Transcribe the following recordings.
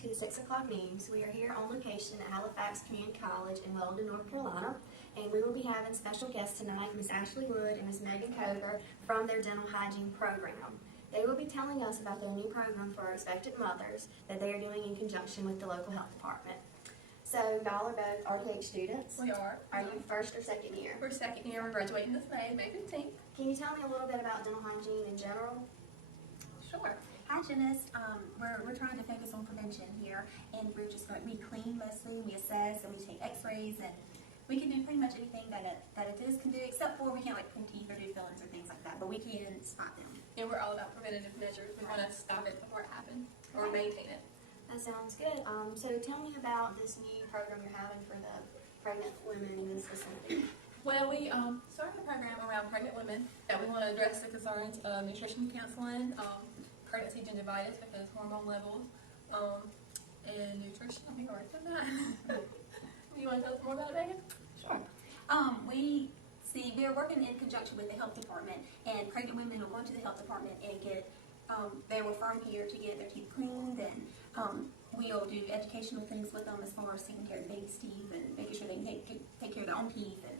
to the 6 o'clock news. We are here on location at Halifax Community College in Weldon, North Carolina, and we will be having special guests tonight, Miss Ashley Wood and Miss Megan Coger from their dental hygiene program. They will be telling us about their new program for expectant mothers that they are doing in conjunction with the local health department. So y'all are both RTH students. We are. Are you first or second year? We're second year. We're graduating this May 15th. Can you tell me a little bit about dental hygiene in general? Sure. Hygienist, we're trying to focus on prevention here, and we clean mostly, we assess, and we take x-rays, and we can do pretty much anything that a dentist can do, except for we can't like pull teeth or do fillings or things like that, but we can spot them. And we're all about preventative measures. We want to stop it before it happens or maintain it. That sounds good. So tell me about this new program you're having for the pregnant women in this facility. Well, we started a program around pregnant women that we want to address the concerns of nutrition counseling, pregnancy gingivitis because hormone levels, and nutrition. I think I already said that. You want to tell us more about it, Megan? Sure. We're working in conjunction with the health department, and pregnant women will go into the health department and get, they're referring here to get their teeth cleaned, and we'll do educational things with them as far as taking care of the baby's teeth and making sure they can take care of their own teeth and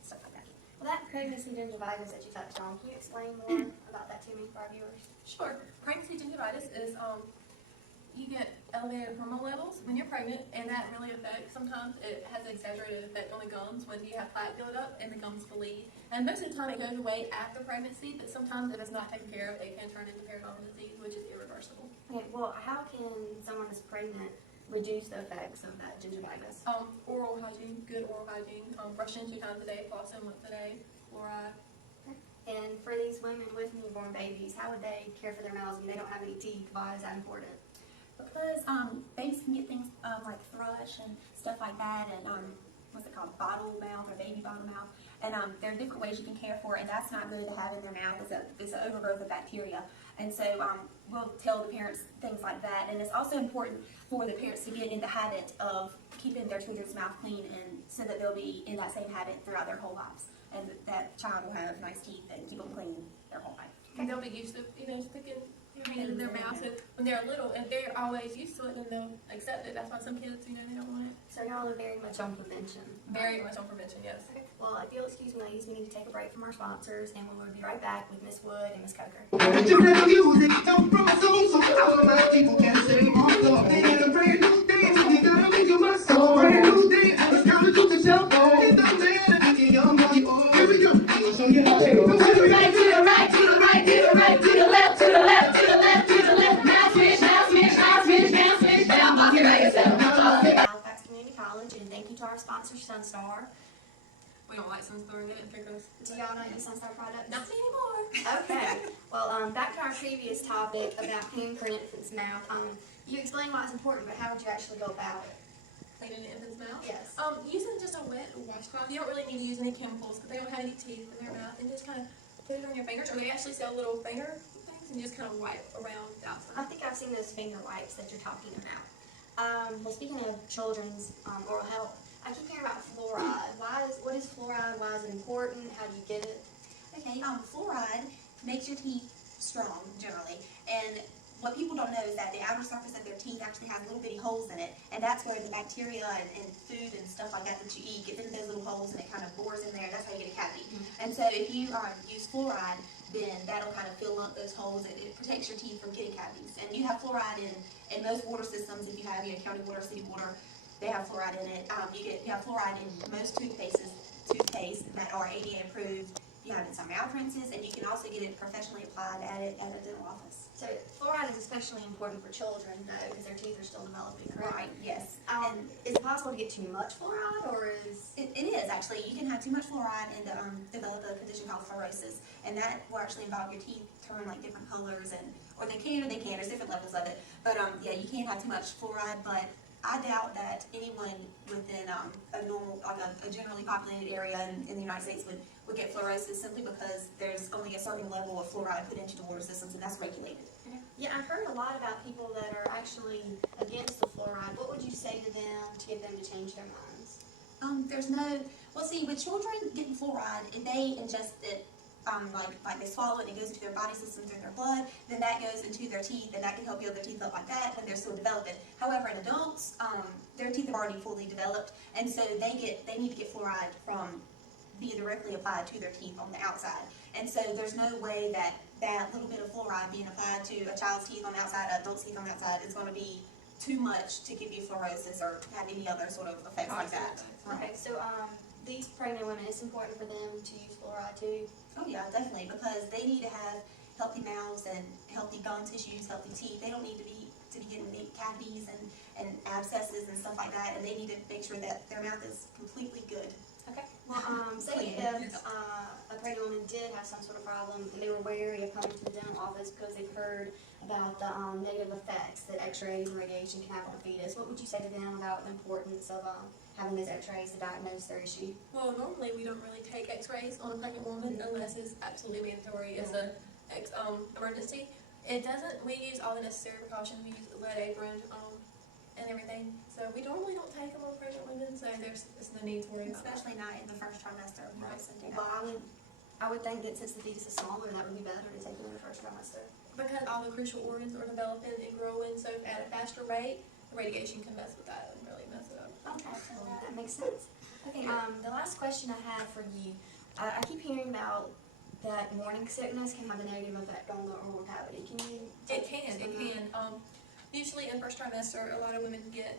stuff like that. Well, that pregnancy gingivitis that you touched on, can you explain more about that to me for our viewers? Sure. Pregnancy gingivitis is you get elevated hormone levels when you're pregnant, and that really affects, sometimes it has an exaggerated effect on the gums when you have plaque buildup and the gums bleed. And most of the time it goes away after pregnancy, but sometimes if it's not taken care of, it can turn into periodontal disease, which is irreversible. Okay, well, how can someone that's pregnant reduce the effects of that gingivitis? Oral hygiene, good oral hygiene, brushing 2 times a day, flossing once a day, fluoride. And for these women with newborn babies, how would they care for their mouths when they don't have any teeth? Why is that important? Because babies can get things like thrush and stuff like that, and what's it called, bottle mouth or baby bottle mouth, and there are different ways you can care for it, and that's not good to have in their mouth. It's an overgrowth of bacteria, and so we'll tell the parents things like that. And it's also important for the parents to get in the habit of keeping their children's mouth clean, and so that they'll be in that same habit throughout their whole lives, and that child will have nice teeth and keep them clean their whole life. And they'll be used to, sticking your hand in their mouth when they're little, and they're always used to it, and they'll accept it. That's why some kids, they don't want it. So y'all are very much on prevention. Very much on prevention, yes. Okay. Well, if you'll excuse me, ladies, we need to take a break from our sponsors, and we'll be right back with Miss Wood and Miss Coker. Halifax Community College, and thank you to our sponsor, Sunstar. We don't like Sunstar in it. Do y'all know any Sunstar products? Not anymore. Okay. Well, back to our previous topic about cleaning for an infant's mouth. You explained why it's important, but how would you actually go about it? Cleaning the infant's mouth? Yes. Using just a wet washcloth. You don't really need to use any chemicals because they don't have any teeth in their mouth. And just kind of put it on your fingers, or they actually sell little finger things, and just kind of wipe around the outside. I think I've seen those finger wipes that you're talking about. Well, speaking of children's oral health, I keep hearing about fluoride. What is fluoride? Why is it important? How do you get it? Okay, fluoride makes your teeth strong, generally, and what people don't know is that the outer surface of their teeth actually has little bitty holes in it, and that's where the bacteria and food and stuff like that you eat gets into those little holes, and it kind of bores in there, and that's how you get a cavity. And so if you use fluoride, then that'll kind of fill up those holes. It protects your teeth from getting cavities. And you have fluoride in most water systems. If you have county water, city water, they have fluoride in it. You have fluoride in most toothpaste that are ADA approved. You have it in some mouth rinses, and you can also get it professionally applied at a dental office. So fluoride is especially important for children, though, because their teeth are still developing, correct? Right, yes. And is it possible to get too much fluoride, or is... It is, actually. You can have too much fluoride and develop a condition called fluorosis, and that will actually involve your teeth turn like different colors, or they can. There's different levels of it. But yeah, you can't have too much fluoride, but I doubt that anyone within a normal, like a generally populated area in the United States would get fluorosis, simply because there's only a certain level of fluoride put into the water systems, and that's regulated. Yeah, I've heard a lot about people that are actually against the fluoride. What would you say to them to get them to change their minds? Well, see, with children getting fluoride, if they ingest it like they swallow it and it goes into their body system through their blood, then that goes into their teeth and that can help build their teeth up like that when they're still developing. However, in adults, their teeth have already fully developed, and so they need to get fluoride from being directly applied to their teeth on the outside. And so there's no way that that little bit of fluoride being applied to a child's teeth on the outside, an adult's teeth on the outside, is going to be too much to give you fluorosis or have any other sort of effects like that. Okay, so these pregnant women, it's important for them to use fluoride too. Oh yeah, definitely, because they need to have healthy mouths and healthy gum tissues, healthy teeth. They don't need to be getting big cavities and abscesses and stuff like that, and they need to make sure that their mouth is completely good. Okay. Well, say if a pregnant woman did have some sort of problem and they were wary of coming to the dental office because they've heard about the negative effects that X-rays and radiation can have on a fetus, what would you say to them about the importance of having those X-rays to diagnose their issue? Well, normally we don't really take X-rays on a pregnant woman unless it's absolutely mandatory as a emergency. It doesn't. We use all the necessary precautions. We use lead apron and everything. So we normally don't take them on pregnant women. So there's no need to worry about that. Especially not in the first trimester of Right. pregnancy. Well, I would think that since the fetus is smaller, that would be better to take them in the first trimester. Because all the crucial organs are developing and growing, so at a faster rate, the radiation can mess with that and really mess it up. Okay, that makes sense. Okay, the last question I had for you, I keep hearing about that morning sickness can have a negative effect on the oral cavity. Can you? It can. Usually in first trimester, a lot of women get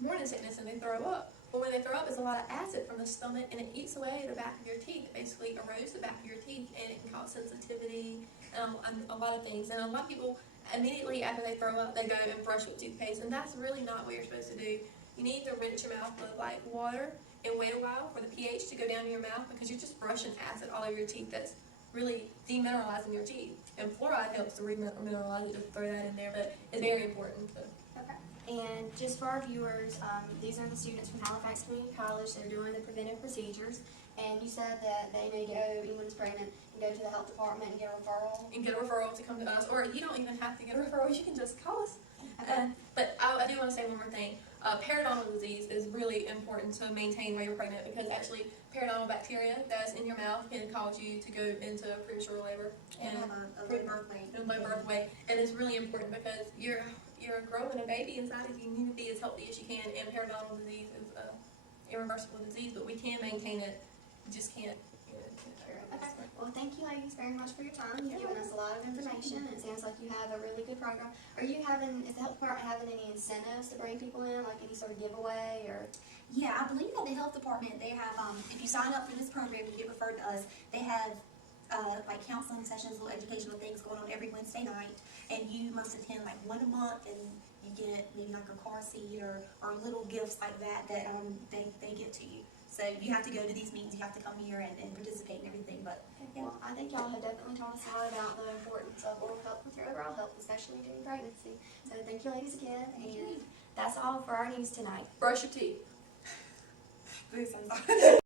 morning sickness and they throw up. But when they throw up, it's a lot of acid from the stomach and it eats away at the back of your teeth. It basically erodes the back of your teeth and it can cause sensitivity and a lot of things. And a lot of people, immediately after they throw up, they go and brush with toothpaste. And that's really not what you're supposed to do. You need to rinse your mouth with like water and wait a while for the pH to go down in your mouth because you're just brushing acid all over your teeth. That's really demineralizing your teeth. And fluoride helps to remineralize it, just throw that in there, but it's very important. Okay. And just for our viewers, these are the students from Halifax Community College. They're doing the preventive procedures. And you said that they may go, anyone who's pregnant, and go to the health department and get a referral. And get a referral to come to us, or you don't even have to get a referral, you can just call us. Okay. But I do want to say one more thing. Periodontal disease is really important to maintain while you're pregnant because actually periodontal bacteria that's in your mouth can cause you to go into premature labor And have a low birth weight. and low birth weight. And it's really important because you're growing a baby inside of you. You need to be as healthy as you can. And periodontal disease is an irreversible disease, but we can maintain it. You just can't. Okay. Well, thank you ladies very much for your time. You've given us a lot of information. It sounds like you have a really good program. Are you is the health department having any incentives to bring people in, like any sort of giveaway or? Yeah, I believe at the health department they have, if you sign up for this program, you get referred to us, they have like counseling sessions, little educational things going on every Wednesday night, and you must attend like one a month, and you get maybe like a car seat or little gifts like that they give to you. So you have to go to these meetings, you have to come here and participate in everything, but yeah. Well, I think y'all have definitely taught us a lot about the importance of oral health with your overall health, especially during pregnancy. So thank you ladies again, and that's all for our news tonight. Brush your teeth.